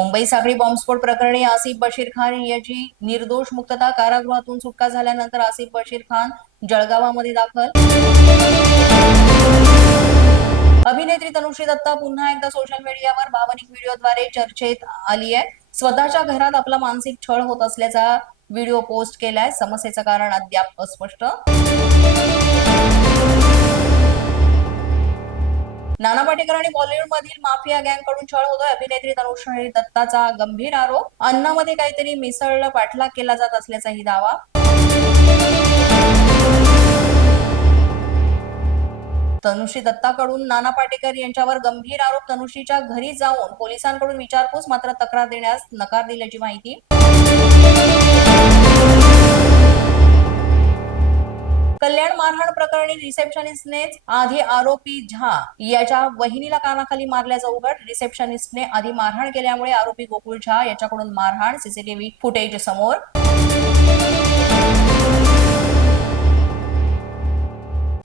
मुंबई साखळी बॉम्बस्फोट प्रकरणी आसिफ बशीर खान याची निर्दोष मुक्तता कारागृहातून सुटका झाल्यानंतर आसिफ बशीर खान जळगावामध्ये दाखल. अभिनेत्री तनुश्री दत्ता पुन्हा एकदा सोशल मीडियावर भावनिक व्हिडिओद्वारे चर्चेत आली आहे स्वतःच्या घरात आपला मानसिक छळ होत असल्याचा व्हिडिओ पोस्ट केलाय. समस्येचं कारण अद्याप अस्पष्ट. नाना पाटेकर आणि बॉलिवूड मधील माफिया गँगकडून छळ होतोय. अभिनेत्री तनुश्री दत्ताचा गंभीर आरोप. अन्नामध्ये काहीतरी मिसळलं पाठलाग केला जात असल्याचाही दावा. तनुश्री दत्ताकडून नाना पाटेकर यांच्यावर गंभीर आरोप. तनुश्रीच्या घरी जाऊन पोलिसांकडून विचारपूस मात्र तक्रार देण्यास नकार दिल्याची माहिती. कल्याण मारहाण प्रकरणी रिसेप्शनिस्टनेच आधी आरोपी झा याच्या वहिनीला कानाखाली मारल्याचा उघड. रिसेप्शनिस्टने आधी मारहाण केल्यामुळे आरोपी गोकुळ झा याच्याकडून मारहाण सीसीटीव्ही फुटेज समोर.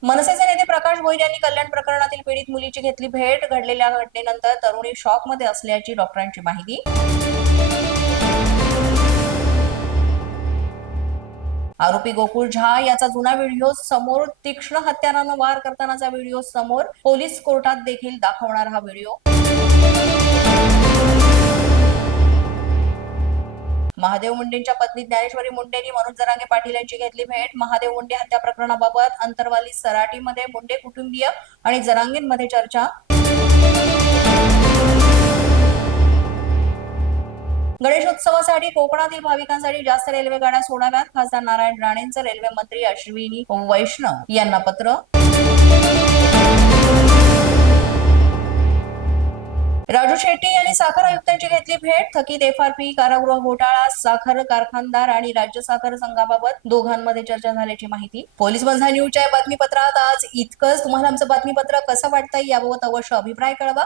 मनसेचे नेते प्रकाश भोईर यांनी कल्याण प्रकरणातील पीडित मुलीची घेतली भेट. घडलेल्या घटनेनंतर तरुणी शॉकमध्ये असल्याची डॉक्टरांची माहिती. आरोपी गोकुळ झा याचा जुना व्हिडिओ समोर तीक्ष्ण हत्यारानं वार करतानाचा व्हिडिओ समोर पोलीस कोर्टात देखील दाखवणार हा व्हिडिओ. महादेव मुंडेंच्या पत्नी ज्ञानेश्वरी मुंडेंनी मनोज जरांगे पाटील यांची घेतली भेट. महादेव मुंडे हत्या प्रकरणाबाबत अंतरवाली सराटीमध्ये मुंडे कुटुंबीय आणि जरांगेंमध्ये चर्चा. गणेशोत्सवासाठी कोकणातील भाविकांसाठी जास्त रेल्वे गाड्या सोडाव्यात. खासदार नारायण राणेंचं रेल्वे मंत्री अश्विनी वैष्णव यांना पत्र. राजू शेट्टी यांनी साखर आयुक्तांची घेतली भेट. थकीत एफआरपी कारागृह घोटाळा साखर कारखानदार आणि राज्य साखर संघाबाबत दोघांमध्ये चर्चा झाल्याची माहिती. पोलीस बंधा न्यूजच्या बातमीपत्रात आज इतकंच. तुम्हाला आमचं बातमीपत्र कसं वाटतंय याबाबत अवश्य अभिप्राय कळवा.